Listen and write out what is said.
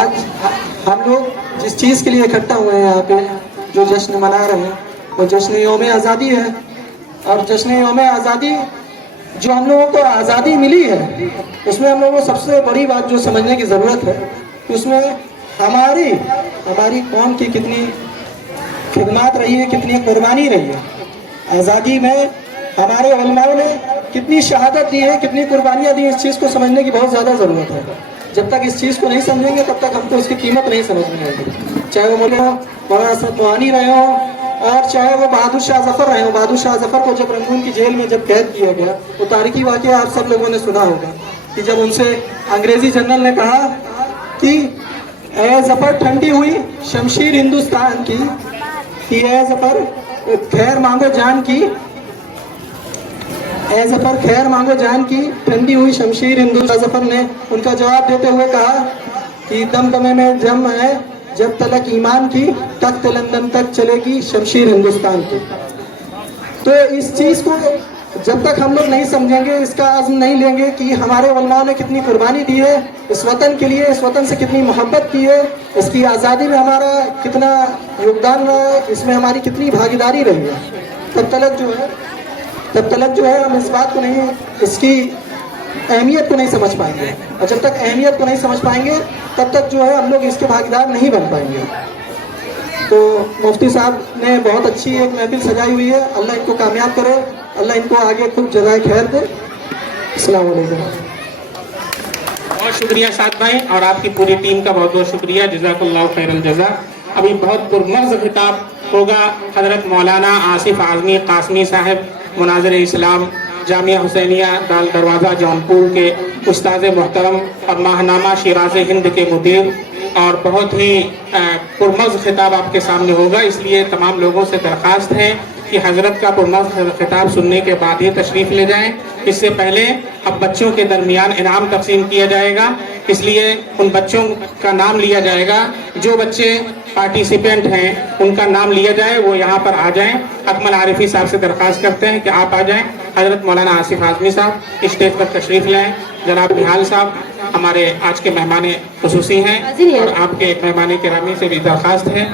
آج ہم لوگ جس چیز کے لیے اکٹھا ہوئے ہیں یہاں پہ جو جشن منا رہے ہیں وہ جشن یوم آزادی ہے. اور جشن یوم آزادی جو ہم لوگوں کو آزادی ملی ہے اس میں ہم لوگوں کو سب سے بڑی بات جو سمجھنے کی ضرورت ہے کہ اس میں ہماری قوم کی کتنی خدمات رہی ہے, کتنی قربانی رہی ہے. آزادی میں ہمارے علماء نے کتنی شہادت دی ہے, کتنی قربانیاں دی ہیں, اس چیز کو سمجھنے کی بہت زیادہ ضرورت ہے. جب تک اس چیز کو نہیں سمجھیں گے تب تک ہم کو اس کی قیمت نہیں سمجھ میں آئے گی. چاہے وہ مولانا اسد موہانی رہے ہوں اور چاہے وہ بہادر شاہ ظفر رہے ہوں. بہادر شاہ ظفر کو جب رنگون کی جیل میں جب قید کیا گیا وہ تاریخی واقعہ آپ سب لوگوں نے سنا ہوگا کہ جب ان سے انگریزی جنرل نے کہا کہ اے ظفر ٹھنڈی ہوئی شمشیر ہندوستان کی, کہ اے ظفر خیر مانگو جان کی, اے ظفر خیر مانگو جان کی, ٹھنڈی ہوئی شمشیر ہندوستان. ظفر نے ان کا جواب دیتے ہوئے کہا کہ دم دمے میں جم ہے جب تلک ایمان کی, تخت لندن تک چلے گی شمشیر ہندوستان کی. تو اس چیز کو جب تک ہم لوگ نہیں سمجھیں گے, اس کا عزم نہیں لیں گے کہ ہمارے علماء نے کتنی قربانی دی ہے اس وطن کے لیے, اس وطن سے کتنی محبت کی ہے, اس کی آزادی میں ہمارا کتنا یوگدان رہا ہے, اس میں ہماری کتنی بھاگیداری رہی ہے, تب تلک جو ہے ہم اس بات کو نہیں, اس کی اہمیت کو نہیں سمجھ پائیں گے. اور جب تک اہمیت کو نہیں سمجھ پائیں گے تب تک جو ہے ہم لوگ اس کے بھاگیدار نہیں بن پائیں گے. تو مفتی صاحب نے بہت اچھی ایک محفل سجائی ہوئی ہے, اللہ ان کو کامیاب کرے, اللہ ان کو آگے خوب جزائے خیر دے. السلام علیکم. بہت شکریہ سعد بھائی اور آپ کی پوری ٹیم کا بہت بہت شکریہ, جزاک اللہ خیر الجزا. ابھی بہت پرمغز خطاب ہوگا حضرت مولانا آصف اعظمی قاسمی صاحب, مناظر اسلام, جامعہ حسینیہ دال دروازہ جونپور کے استاد محترم اور ماہنامہ شیراز ہند کے مدیر, اور بہت ہی پرمغز خطاب آپ کے سامنے ہوگا. اس لیے تمام لوگوں سے درخواست ہے کہ حضرت کا پرمغز خطاب سننے کے بعد ہی تشریف لے جائیں. اس سے پہلے اب بچوں کے درمیان انعام تقسیم کیا جائے گا, اس لیے ان بچوں کا نام لیا جائے گا. جو بچے پارٹیسپینٹ ہیں ان کا نام لیا جائے, وہ یہاں پر آ جائیں. اکمل عارفی صاحب سے درخواست کرتے ہیں کہ آپ آ جائیں. حضرت مولانا آصف اعظمی صاحب اسٹیج پر تشریف لائیں. جناب نہال صاحب ہمارے آج کے مہمان خصوصی ہیں اور آپ کے مہمان گرامی سے بھی درخواست ہے